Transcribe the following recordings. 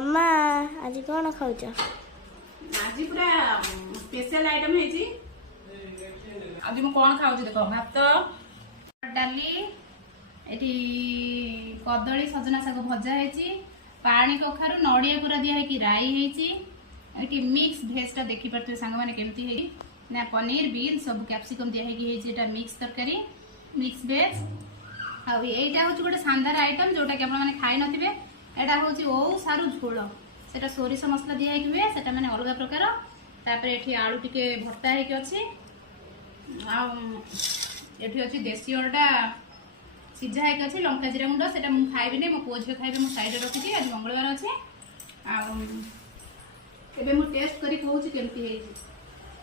मामा आज कौन खाऊच? आज पूरा स्पेशल आइटम है। आज मैं कौन खाऊँ देख भात डाली एटी कदली सजना शाग भजा है पानी कखारु नड़िया पूरा दिखाई राई है मिक्स भेज टा देखी पारे सांग मैंने केमती है ना पनीर बीन सब कैप्सिकम दिखाई मिक्स तरकारी मिक्स भेज आईटा हूँ गोटे शानदार आइटम जोटा कि आपने खाई नथिबे। एटा हूँ ओ सारू झोल सेटा सोरिष मसला दिखाई हुए सेटा मैंने अलग प्रकार तापर एठी आलू टिके भर्ता होके अच्छी एठी अच्छी देसी अटा सीझा होके अच्छी लंका जीरा गुंड सेटा मु खाइबी नै मो पुओ झियो खाइबे मु साइड रे रखी आज मंगलवार अच्छे एबे मु टेस्ट करी कहूँ केमती है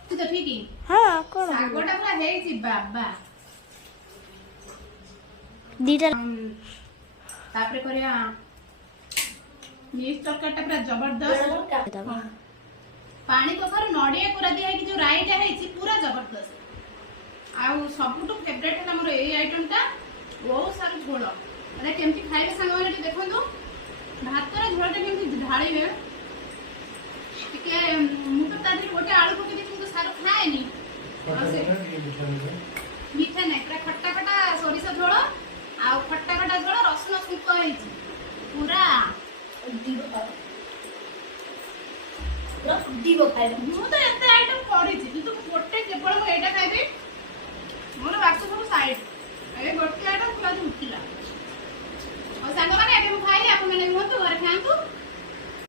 तो ठीक हां कोन सागोटा पूरा हेई बाबा दीटा तापर करिया मिक्स तरकारीटा पूरा जबरदस्त पानी कखारु नड़िया पूरा दिया कि जो राईटा है पूरा जबरदस्त आउ सबुठु फेवरेट है मोर ए आइटमटा ओ सारू झोल अरे केमती खाइबे सांग माने देखंतु भातर झोलटा केमती ढाळीबे टिके मु तो तादी गोटे आलू पके देखि तो सारू खाएनी मीठा नै पूरा खट्टा खट्टा सोरिष झोल आ खट्टा खट्टा झोल रसुन सुक होईची पूरा दीबो खाइबे मु तो एते आइटम करिछि किंतु गोटे केवल मु एटा खाइबे मोर बाक्स सब साइड ए गोटे आइटम पूरा उठिला और सांग माने एबे मु खाइले आपन माने हुंतु घर खांतु।